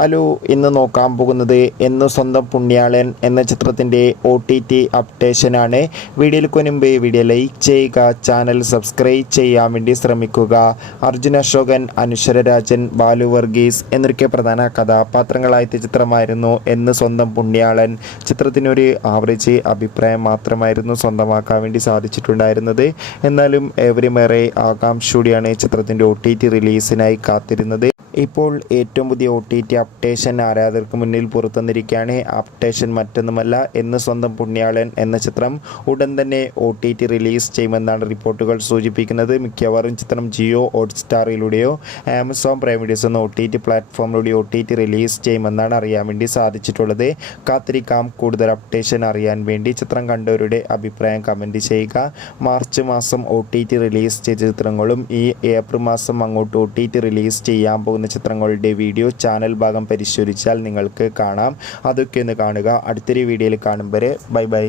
Hello, ഇന്ന് നോക്കാൻ പോകുന്നത് എന്ന് സ്വന്തം പുണ്യാളൻ എന്ന ചിത്രത്തിൻ്റെ OTT അപ്ഡേഷനാണ്. വീഡിയോയ്ക്ക് മുൻപ് വീഡിയോ ലൈക്ക് ചെയ്യുക, ചാനൽ സബ്സ്ക്രൈബ് ചെയ്യാൻ വേണ്ടി ശ്രമിക്കുക. അർജുൻ അശോകൻ, അനശ്വര രാജൻ, ബാലു വർഗീസ് എന്നൊക്കെ പ്രധാന കഥാപാത്രങ്ങളായ ചിത്രമായിരുന്നു എന്ന് സ്വന്തം പുണ്യാളൻ. ചിത്രത്തിനൊരു ആവറേജ് അഭിപ്രായം മാത്രമായിരുന്നു സ്വന്തമാക്കാൻ വേണ്ടി സാധിച്ചിട്ടുണ്ടായിരുന്നത്. എന്നാലും ഏവരുമേറെ ആകാംക്ഷയോടെയാണ് ചിത്രത്തിൻ്റെ OTT റിലീസിനായി കാത്തിരുന്നത്. ഇപ്പോൾ ഏറ്റവും പുതിയ OTT അപ്ഡേഷൻ ആരാധകർക്ക് മുന്നിൽ പുറത്തുവന്നിരിക്കുകയാണ്. അപ്ഡേഷൻ മറ്റൊന്നുമല്ല, എന്ന് സ്വന്തം പുണ്യാളൻ എന്ന ചിത്രം ഉടൻ തന്നെ OTT റിലീസ് ചെയ്യുമെന്നാണ് റിപ്പോർട്ടുകൾ സൂചിപ്പിക്കുന്നത്. മിക്കവാറും ചിത്രം ജിയോ ഹോട്ട്സ്റ്റാറിലൂടെയോ ആമസോൺ പ്രൈം വീഡിയോസ് എന്ന OTT പ്ലാറ്റ്ഫോമിലൂടെ OTT റിലീസ് ചെയ്യുമെന്നാണ് അറിയാൻ വേണ്ടി സാധിച്ചിട്ടുള്ളത്. കാത്തിരിക്കാം കൂടുതൽ അപ്ഡേഷൻ അറിയാൻ വേണ്ടി. ചിത്രം കണ്ടവരുടെ അഭിപ്രായം കമൻറ്റ് ചെയ്യുക. മാർച്ച് മാസം OTT റിലീസ് ചെയ്ത ചിത്രങ്ങളും ഈ ഏപ്രിൽ മാസം അങ്ങോട്ട് OTT റിലീസ് ചെയ്യാൻ പോകുന്ന ചിത്രങ്ങളുടെ വീഡിയോ ചാനൽ ഭാഗം പരിശോധിച്ചാൽ നിങ്ങൾക്ക് കാണാം. അതൊക്കെ ഒന്ന് കാണുക. അടുത്തൊരു വീഡിയോയിൽ കാണും വരെ ബൈ ബൈ.